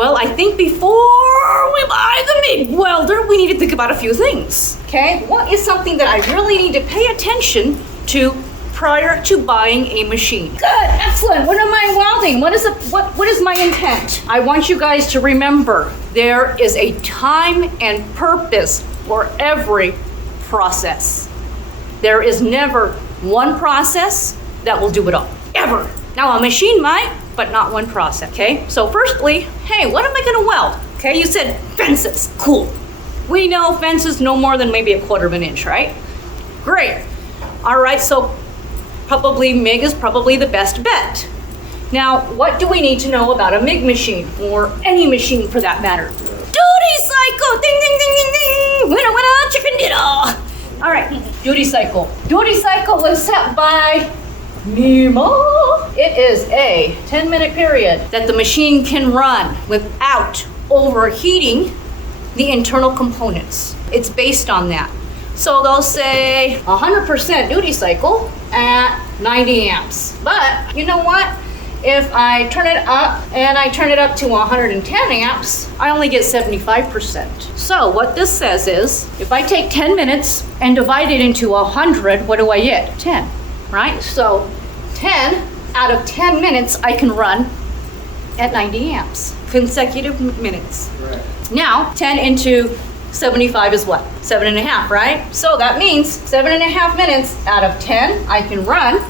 Well, I think before we buy the MIG welder, we need to think about a few things. Okay, what is something that I really need to pay attention to prior to buying a machine? Good, excellent. What am I welding? What is my intent? I want you guys to remember there is a time and purpose for every process. There is never one process that will do it all, ever. Now a machine might, but not one process, okay? So firstly, hey, what am I gonna weld? Okay, you said fences, cool. We know fences no more than maybe 1/4 of an inch, right? Great. All right, so probably MIG is probably the best bet. Now, what do we need to know about a MIG machine, or any machine for that matter? Duty cycle, ding, ding, ding, ding, ding, winner, winner, chicken dinner. All right, duty cycle. Duty cycle is set by GMAW. It is a 10-minute period that the machine can run without overheating the internal components. It's based on that. So they'll say 100% duty cycle at 90 amps. But you know what? If I turn it up and I turn it up to 110 amps, I only get 75%. So what this says is, if I take 10 minutes and divide it into 100, what do I get? 10, right? So 10 out of 10 minutes I can run at 90 amps, consecutive minutes. Right. Now, 10 into 75 is what? 7.5, right? So that means 7.5 minutes out of 10 I can run,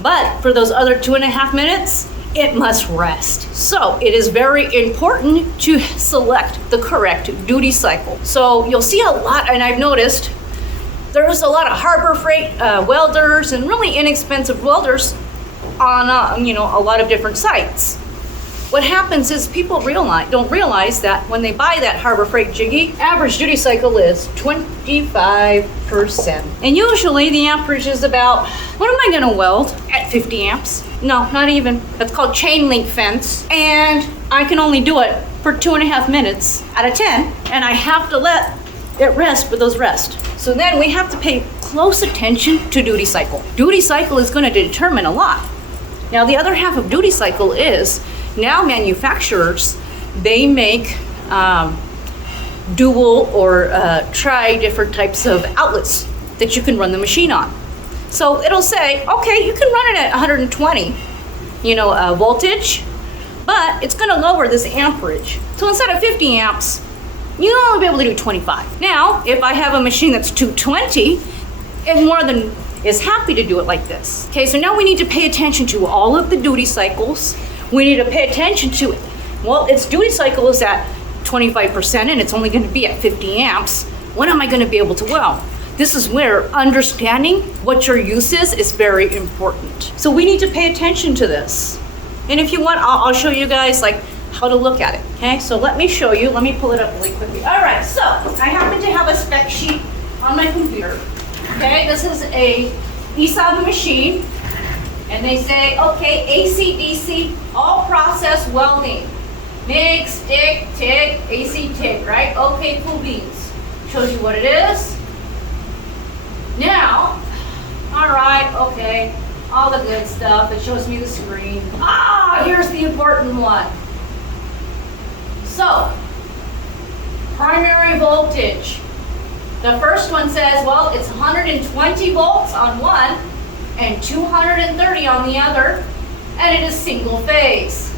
but for those other 2.5 minutes, it must rest. So it is very important to select the correct duty cycle. So you'll see a lot, and I've noticed there's a lot of Harbor Freight welders and really inexpensive welders on a lot of different sites. What happens is people don't realize that when they buy that Harbor Freight jiggy, average duty cycle is 25%. And usually the amperage is about, what am I gonna weld at 50 amps? No, not even. That's called chain link fence. And I can only do it for 2.5 minutes out of 10. And I have to let it rest with those rest. So then we have to pay close attention to duty cycle. Duty cycle is gonna determine a lot. Now the other half of duty cycle is, now manufacturers, they make dual or tri different types of outlets that you can run the machine on. So it'll say, okay, you can run it at 120, voltage, but it's gonna lower this amperage. So instead of 50 amps, you'll only be able to do 25. Now, if I have a machine that's 220, it more than is happy to do it like this. Okay, so now we need to pay attention to all of the duty cycles. We need to pay attention to, well, its duty cycle is at 25% and it's only going to be at 50 amps. When am I going to be able to weld? This is where understanding what your use is very important. So we need to pay attention to this. And if you want, I'll show you guys like how to look at it. Okay, so let me show you. Let me pull it up really quickly. All right, so I happen to have a spec sheet on my computer. Okay, this is a SMAW machine. And they say, okay, AC, DC, all process welding. MIG, stick, TIG, AC, TIG, right? Okay, cool beans. Shows you what it is. Now, all right, okay, all the good stuff. It shows me the screen. Here's the important one. So, primary voltage. The first one says, well, it's 120 volts on one, and 230 on the other, and it is single phase.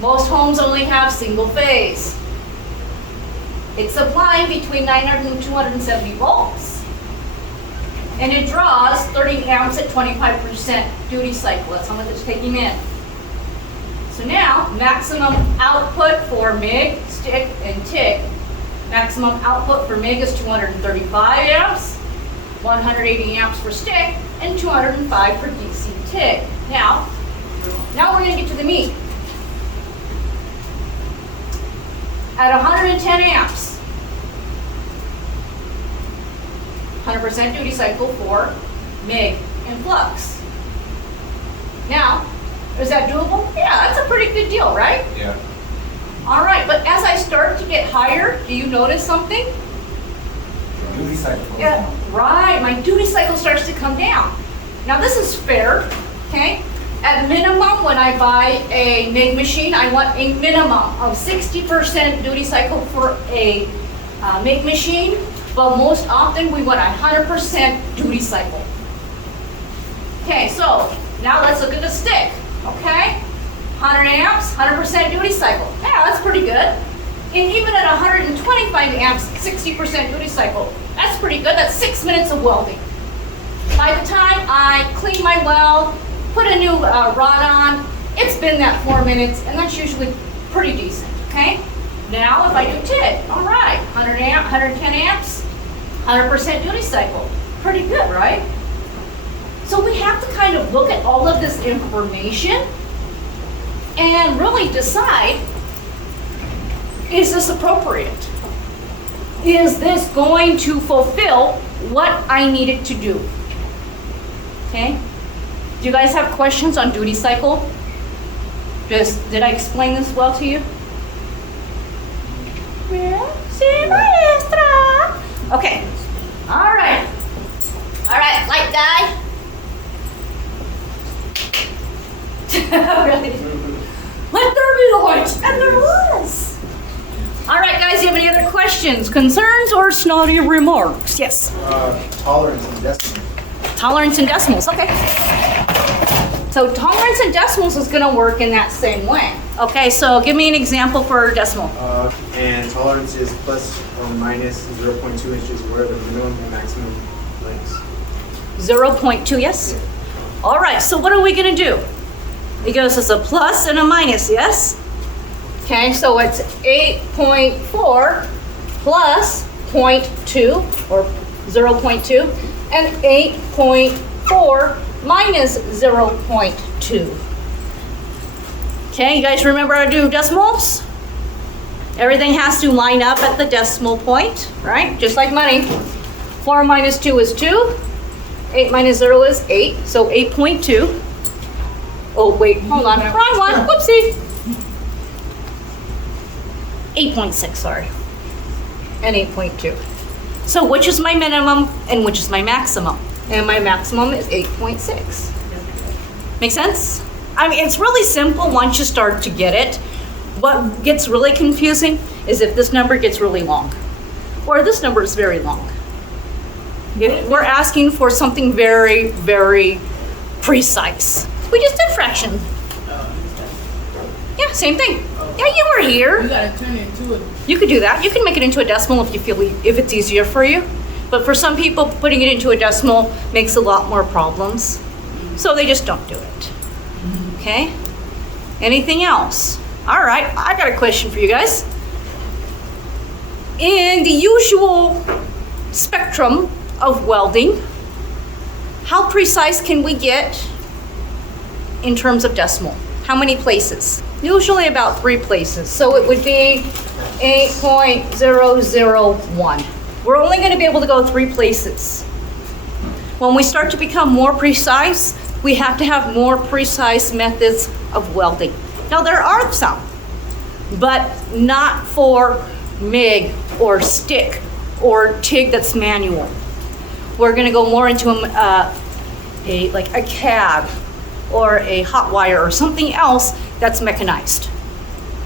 Most homes only have single phase. It's supplying between 900 and 270 volts, and it draws 30 amps at 25% duty cycle. That's how much it's taking in. So now, maximum output for MIG, stick, and TIG. Maximum output for MIG is 235 amps, 180 amps for stick, and 205 for DC TIG. Now we're going to get to the meat. At 110 amps, 100% duty cycle for MIG and flux. Now, is that doable? Yeah, that's a pretty good deal, right? Yeah. All right, but as I start to get higher, do you notice something? Duty cycle. Yeah, right, my duty cycle starts to come down. Now this is fair, okay? At minimum, when I buy a MIG machine, I want a minimum of 60% duty cycle for a MIG machine, but most often we want 100% duty cycle. Okay, so now let's look at the stick, okay? 100 amps, 100% duty cycle. Yeah, that's pretty good. And even at 125 amps, 60% duty cycle. That's pretty good. That's 6 minutes of welding. By the time I clean my weld, put a new rod on, it's been that 4 minutes, and that's usually pretty decent, okay? Now, if I do TIG, all right, 110 amps, 100% duty cycle. Pretty good, right? So we have to kind of look at all of this information and really decide, is this appropriate? Is this going to fulfill what I need it to do? Okay? Do you guys have questions on duty cycle? Did I explain this well to you? Yeah, sí, maestra. Okay. All right. All right, light guy. Really? Let there be light. And there was. All right, guys, you have any other questions, concerns, or snotty remarks? Yes. Tolerance and decimals. Tolerance and decimals, okay. So tolerance and decimals is gonna work in that same way. Okay, so give me an example for decimal. And tolerance is plus or minus 0.2 inches, where the minimum and maximum lengths. 0.2, yes? All right, so what are we gonna do? It goes as a plus and a minus, yes? Okay, so it's 8.4 plus 0.2, or 0.2, and 8.4 minus 0.2. Okay, you guys remember how to do decimals? Everything has to line up at the decimal point, right? Just like money. 4 minus 2 is 2. 8 minus 0 is 8, so 8.2. Oh, wait, hold on, wrong one, whoopsie. 8.6, sorry, and 8.2. So which is my minimum and which is my maximum? And my maximum is 8.6. Make sense? I mean, it's really simple once you start to get it. What gets really confusing is if this number gets really long, or this number is very long. If we're asking for something very, very precise. We just did fraction. Yeah, same thing. Yeah, you were here. You gotta turn it into it. You could do that. You can make it into a decimal if you feel if it's easier for you. But for some people, putting it into a decimal makes a lot more problems. So they just don't do it. Okay? Anything else? All right, I got a question for you guys. In the usual spectrum of welding, how precise can we get in terms of decimal? How many places? Usually about 3 places. So it would be 8.001. We're only going to be able to go 3 places. When we start to become more precise, we have to have more precise methods of welding. Now there are some, but not for MIG or stick or TIG that's manual. We're going to go more into like a cab or a hot wire or something else that's mechanized,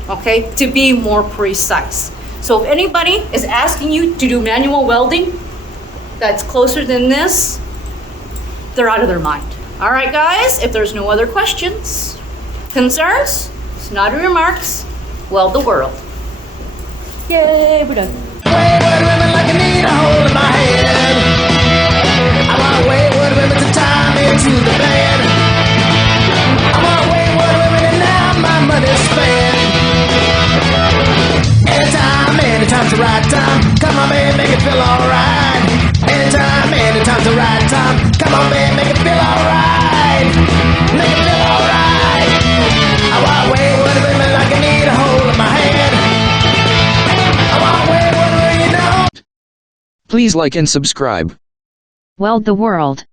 okay, to be more precise. So if anybody is asking you to do manual welding that's closer than this, they're out of their mind. All right, guys, if there's no other questions, concerns, snotty remarks, weld the world. Yay, we're done. Wayward women like I need a hold of my head. I want wayward women to tie me to the bed. I want wayward women and now my money's spent. Anytime's the right time. Come on, baby, make it feel alright. Anytime's the right time. Come on, baby, make it feel alright. Make it feel alright. I want wayward women like I need a hold of my head. I want wayward women, you know. Please like and subscribe. Weld the world.